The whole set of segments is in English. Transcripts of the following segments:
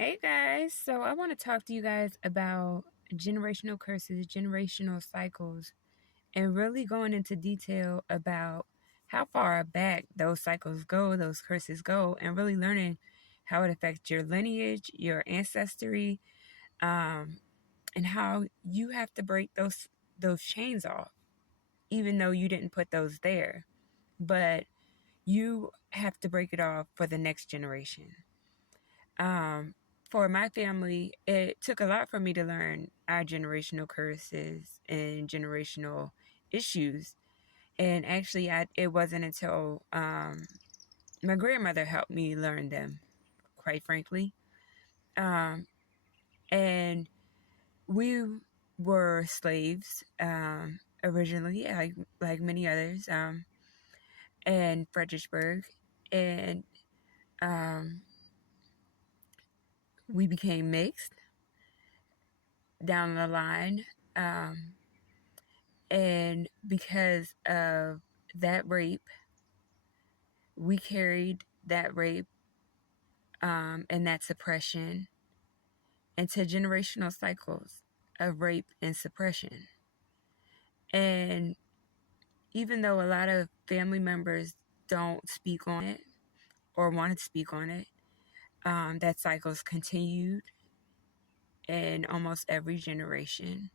Hey guys, so I want to talk to you guys about generational curses, generational cycles, and really going into detail about how far back those cycles go, those curses go, and really learning how it affects your lineage, your ancestry, and how you have to break those chains off, even though you didn't put those there. But you have to break it off for the next generation. For my family, it took a lot for me to learn our generational curses and generational issues. And actually, it wasn't until my grandmother helped me learn them, quite frankly. And we were slaves originally, like many others, in Fredericksburg. And we became mixed down the line. And because of that rape, we carried that rape and that suppression into generational cycles of rape and suppression. And even though a lot of family members don't speak on it or want to speak on it, that cycle's continued in almost every generation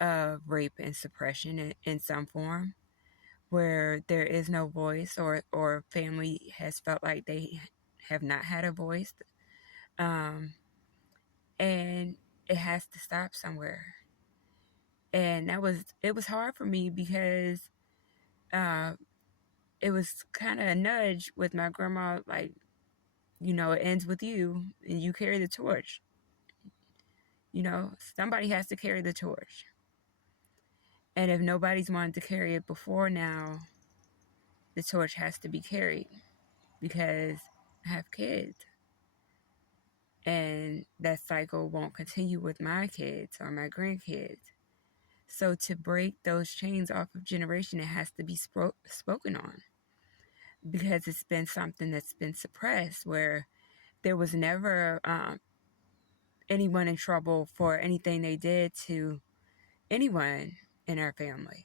of rape and suppression in some form, where there is no voice, or family has felt like they have not had a voice. And it has to stop somewhere. And it was hard for me because it was kind of a nudge with my grandma, like, it ends with you and you carry the torch. Somebody has to carry the torch. And if nobody's wanted to carry it before now, the torch has to be carried because I have kids. And that cycle won't continue with my kids or my grandkids. So to break those chains off of generation, it has to be spoken on, because it's been something that's been suppressed, where there was never anyone in trouble for anything they did to anyone in our family.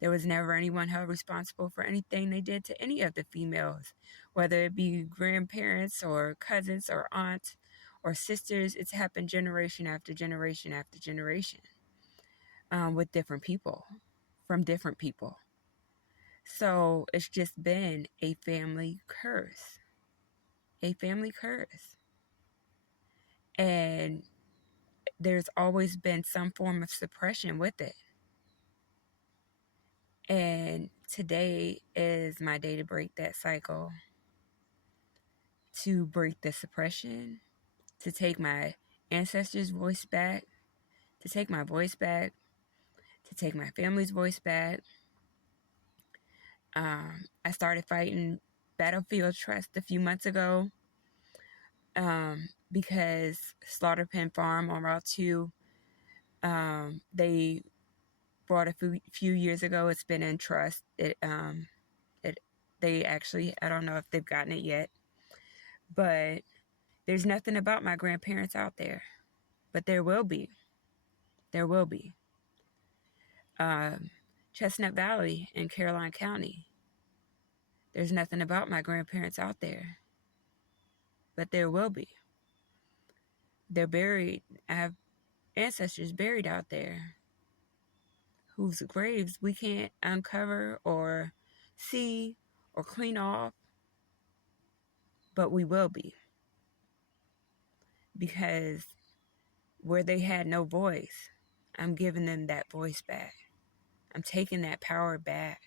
There was never anyone held responsible for anything they did to any of the females, whether it be grandparents or cousins or aunts or sisters. It's happened generation after generation after generation, with different people, from different people. So it's just been a family curse. A family curse. And there's always been some form of suppression with it. And today is my day to break that cycle, to break the suppression, to take my ancestors' voice back, to take my voice back, to take my family's voice back. I started fighting Battlefield Trust a few months ago because Slaughter Pen Farm on Route 2, they bought a few years ago. It's been in trust. They actually, I don't know if they've gotten it yet, but there's nothing about my grandparents out there. But there will be. There will be. Chestnut Valley in Caroline County. There's nothing about my grandparents out there. But there will be. They're buried. I have ancestors buried out there whose graves we can't uncover or see or clean off. But we will be. Because where they had no voice, I'm giving them that voice back. I'm taking that power back.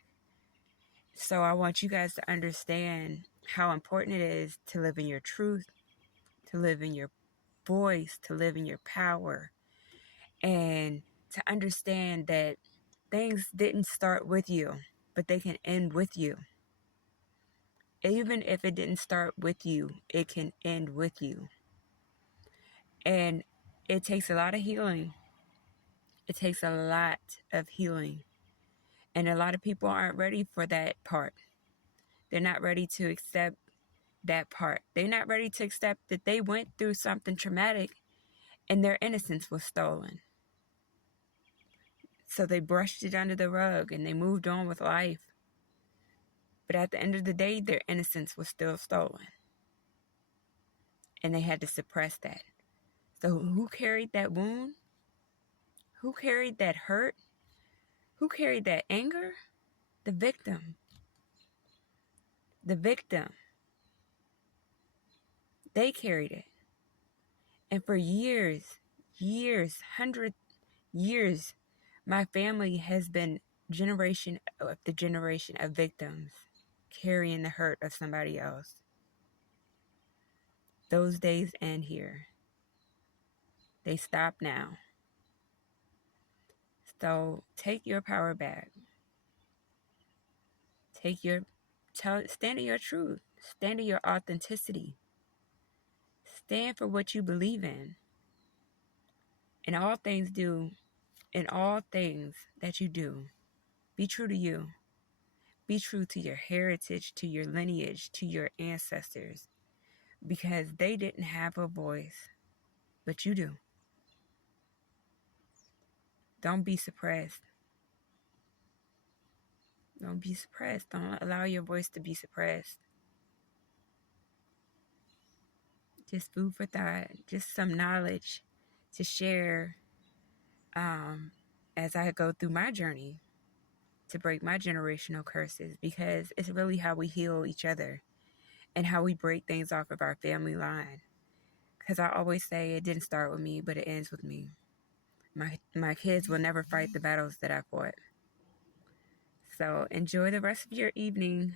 So I want you guys to understand how important it is to live in your truth, to live in your voice, to live in your power, and to understand that things didn't start with you, but they can end with you. Even if it didn't start with you, it can end with you. And it takes a lot of healing. It takes a lot of healing. And a lot of people aren't ready for that part. They're not ready to accept that part. They're not ready to accept that they went through something traumatic and their innocence was stolen. So they brushed it under the rug and they moved on with life. But at the end of the day, their innocence was still stolen. And they had to suppress that. So who carried that wound? Who carried that hurt? Who carried that anger? The victim. The victim. They carried it. And for years, 100 years, my family has been generation after generation of victims carrying the hurt of somebody else. Those days end here. They stop now. So take your power back. Stand in your truth. Stand in your authenticity. Stand for what you believe in. In all things that you do, be true to you. Be true to your heritage, to your lineage, to your ancestors. Because they didn't have a voice, but you do. Don't be suppressed. Don't be suppressed. Don't allow your voice to be suppressed. Just food for thought. Just some knowledge to share as I go through my journey to break my generational curses, because it's really how we heal each other and how we break things off of our family line. Because I always say it didn't start with me, but it ends with me. My kids will never fight the battles that I fought. So enjoy the rest of your evening.